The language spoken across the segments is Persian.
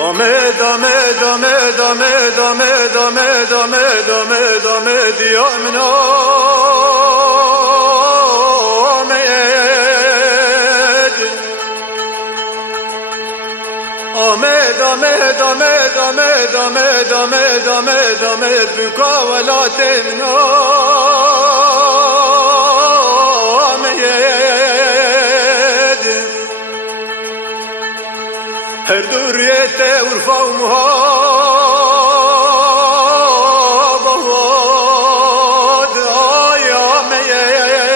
آمد آمد آمد آمد آمد آمد آمد آمد آمد دیامنا آمد آمد آمد آمد آمد آمد آمد آمد بکا ولاتنا هر دوریت عرفا و مهاباد آیا مید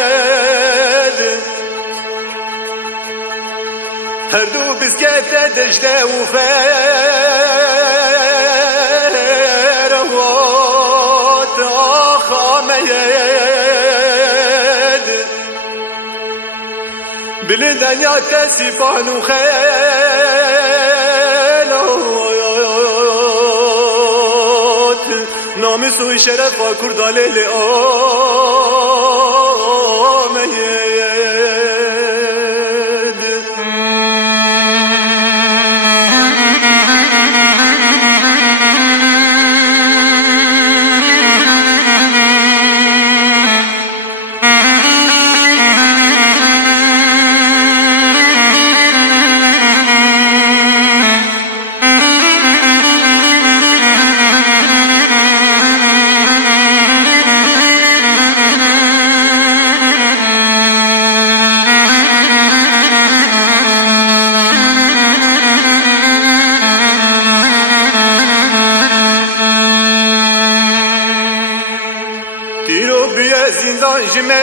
هر دو بسکت دجده و فروات آخا مید بلندن یا تسیفان و خیر ناموس و شرف و کردالیل آمید تیرو بیه زندان جمیر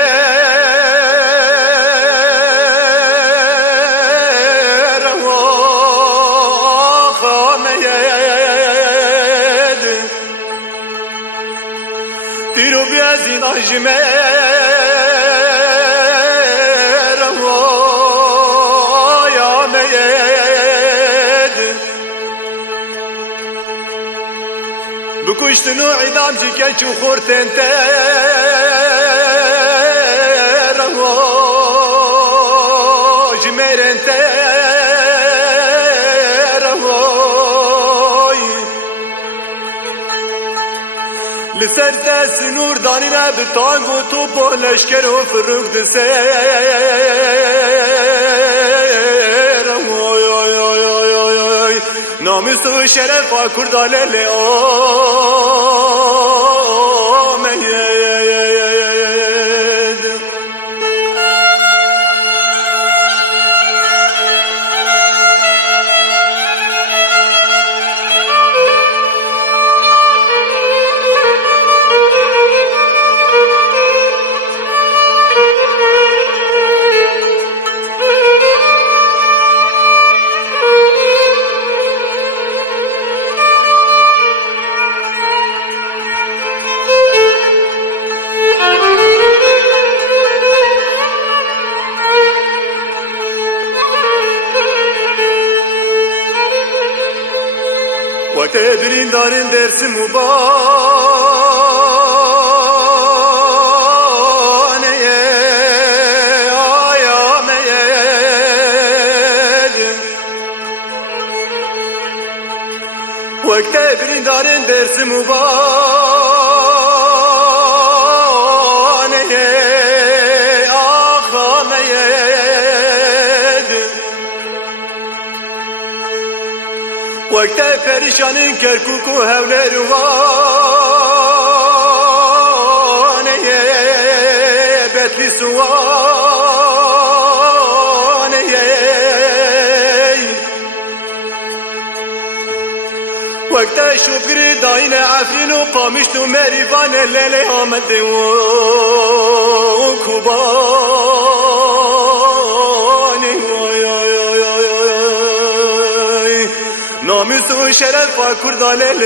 و خامید تیرو بیه زندان جمیر و یامید بکشتن و عدام جکن چو خورتن تر و جمیرن تر و لسر دست نور دانی نبتانگ و تو با لشکر و فروغ دسر ناموس و شرف و کردالیل آمید وقتی دارین درس مبانه آیا مید وقتی دارین درس مبانه آخا مید وقتی پریشانین کرکوک و حول روانه بتلی سوانه وقتی شکری داین عفرین و قامشت و مریوان لیلی آمد و کوبانه ناموس و شرف و کردالیل